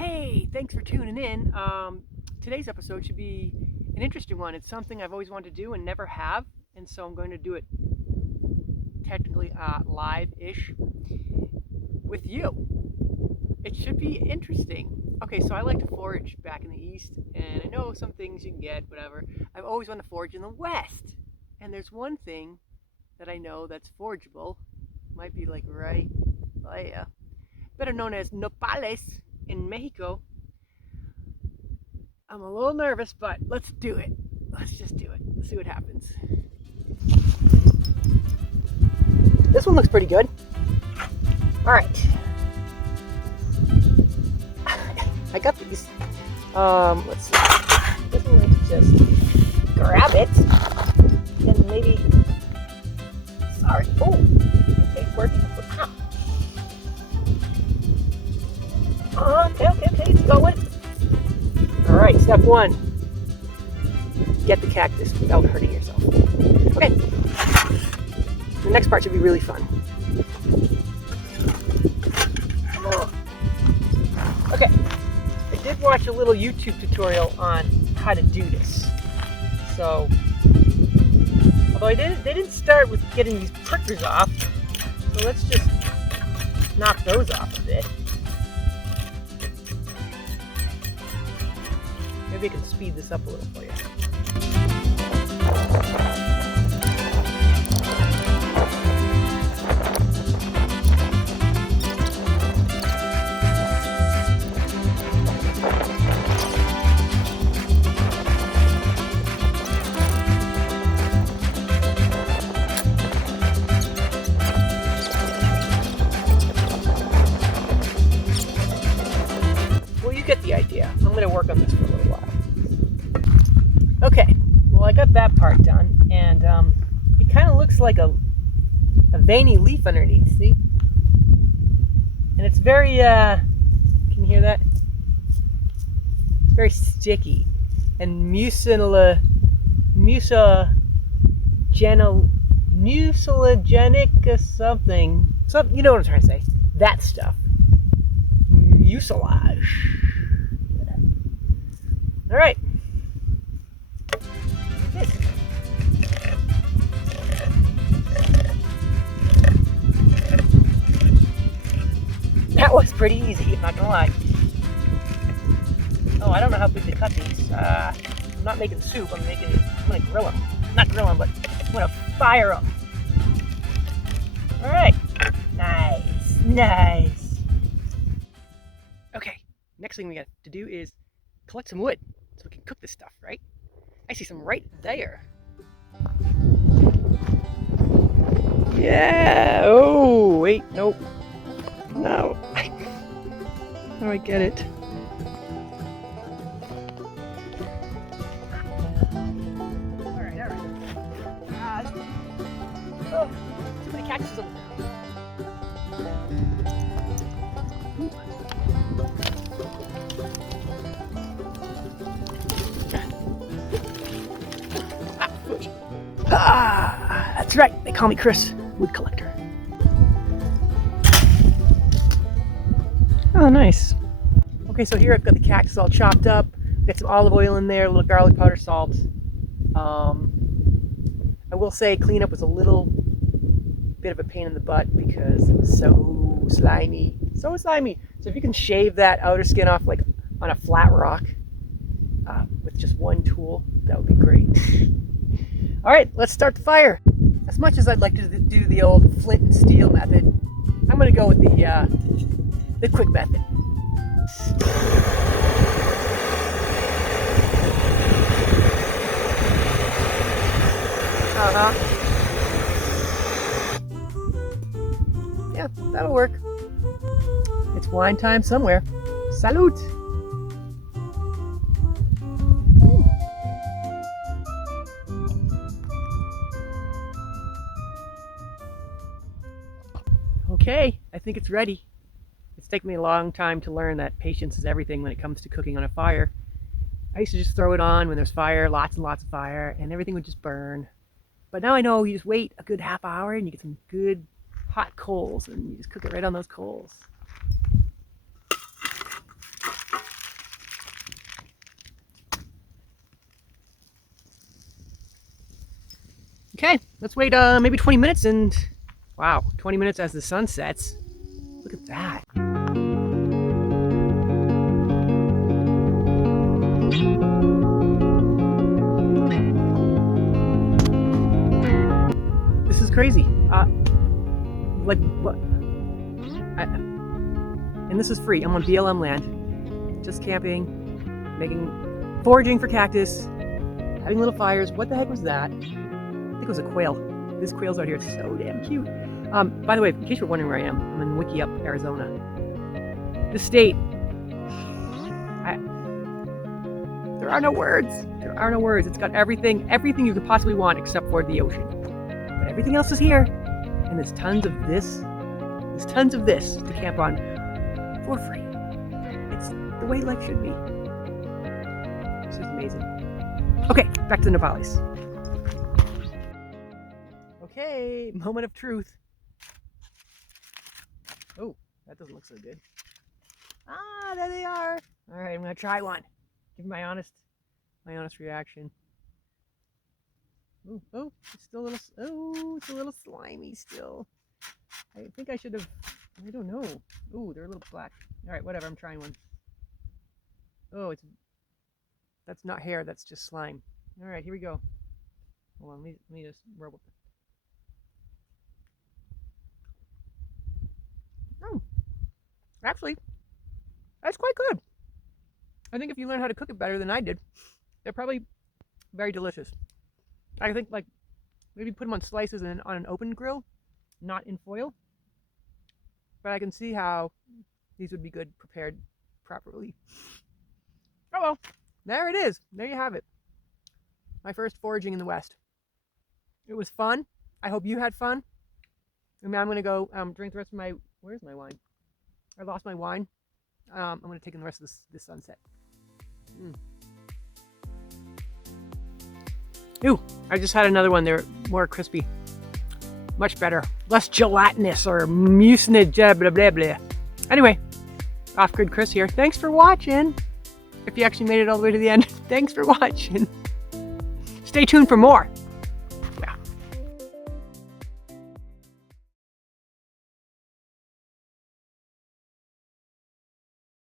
Hey, thanks for tuning in. Today's episode should be an interesting one. It's something I've always wanted to do and never have, and so I'm going to do it technically live-ish with you. It should be interesting. Okay, so I like to forage back in the East, and I know some things you can get, whatever. I've always wanted to forage in the West, and there's one thing that I know that's forageable. Might be like right, better known as nopales in Mexico. I'm a little nervous, but let's do it. Let's just do it. Let's see what happens. This one looks pretty good. All right. I got these. Let's see. This one like to just grab it and maybe. Sorry. Oh. Okay, it's working. Okay. It's going. All right. Step one. Get the cactus without hurting yourself. Okay. The next part should be really fun. Okay. I did watch a little YouTube tutorial on how to do this. So, although they didn't start with getting these prickers off, so let's just knock those off a bit. Maybe I can speed this up a little for you. Get the idea. I'm going to work on this for a little while. Okay, well I got that part done, and it kind of looks like a veiny leaf underneath, see? And it's very, can you hear that? It's very sticky and mucilagenic or something. You know what I'm trying to say. That stuff. Mucilage. All right. That was pretty easy, I'm not gonna lie. Oh, I don't know how big to cut these. I'm not making soup. I'm gonna grill them. Not grill them, but I'm gonna fire them. All right. Nice. Okay. Next thing we got to do is collect some wood so we can cook this stuff, right? I see some right there. Yeah. Oh, wait. Nope. No. How do I get it? All right. Oh, too many cactuses over there. That's right. They call me Chris, wood collector. Oh, nice. Okay, so here I've got the cactus all chopped up. Got some olive oil in there, a little garlic powder, salt. I will say cleanup was a little bit of a pain in the butt because it was so slimy. So if you can shave that outer skin off like on a flat rock with just one tool, that would be great. All right, let's start the fire. As much as I'd like to do the old flint and steel method, I'm going to go with the quick method. Yeah, that'll work. It's wine time somewhere. Salute! Okay, I think it's ready. It's taken me a long time to learn that patience is everything when it comes to cooking on a fire. I used to just throw it on when there's fire, lots and lots of fire, and everything would just burn. But now I know you just wait a good half hour and you get some good hot coals and you just cook it right on those coals. Let's wait maybe 20 minutes and wow, 20 minutes as the sun sets. Look at that. This is crazy. Like what? And this is free. I'm on BLM land. Just camping, foraging for cactus, having little fires. What the heck was that? I think it was a quail. This quail's out here. It's so damn cute. By the way, in case you're wondering where I am, I'm in Wickiup, Arizona. The state. There are no words. There are no words. It's got everything you could possibly want except for the ocean. But everything else is here. And there's tons of this. There's tons of this to camp on for free. It's the way life should be. It's just amazing. Okay, back to the Nepalis. Okay, moment of truth. Oh, that doesn't look so good. Ah, there they are. All right, I'm gonna try one. Give my honest reaction. Oh, it's still a little. Oh, it's a little slimy still. I think I should have. I don't know. Oh, they're a little black. All right, whatever. I'm trying one. Oh, that's not hair. That's just slime. All right, here we go. Hold on. Let me just rub it. Oh, actually, that's quite good. I think if you learn how to cook it better than I did, they're probably very delicious. I think like maybe put them on slices and on an open grill, not in foil. But I can see how these would be good prepared properly. Oh well, there it is. There you have it. My first foraging in the West. It was fun. I hope you had fun. I mean, I'm gonna go drink the rest of my. Where's my wine? I lost my wine. I'm gonna take in the rest of this sunset. Ooh, I just had another one. They're more crispy. Much better. Less gelatinous or mucinous, blah, blah, blah, blah. Anyway, Off-Grid Chris here. Thanks for watching. If you actually made it all the way to the end, thanks for watching. Stay tuned for more.